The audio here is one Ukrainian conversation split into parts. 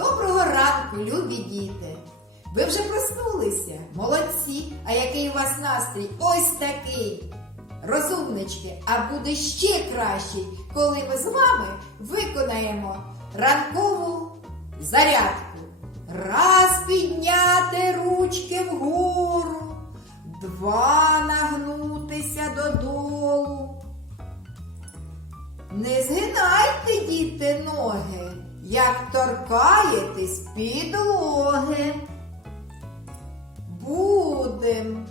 Доброго ранку, любі діти! Ви вже проснулися? Молодці! А який у вас настрій? Ось такий! Розумнички, а буде ще кращий, коли ми з вами виконаємо ранкову зарядку. Раз підняти ручки вгору, два нагнутися додолу. Не як торкаєтесь підлоги. Будем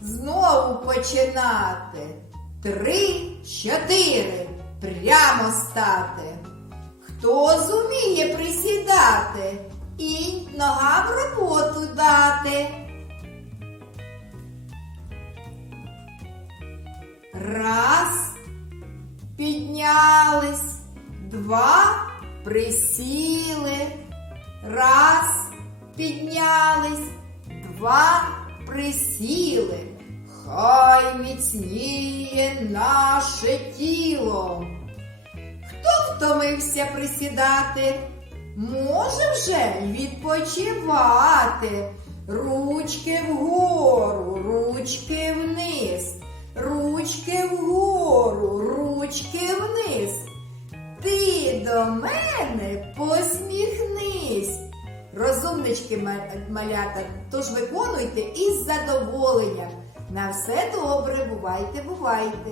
знову починати. Три, чотири. Прямо стати. Хто зуміє присідати і ногам роботу дати? Раз. Піднялись. Два. Присіли. Раз. Піднялись. Два. Присіли. Хай міцніє наше тіло. Хто втомився присідати? Може вже відпочивати. Ручки вгору, ручки вниз, ручки вгору, ручки вниз. До мене посміхнись. Розумнички малята, тож виконуйте із задоволенням. На все добре, бувайте, бувайте.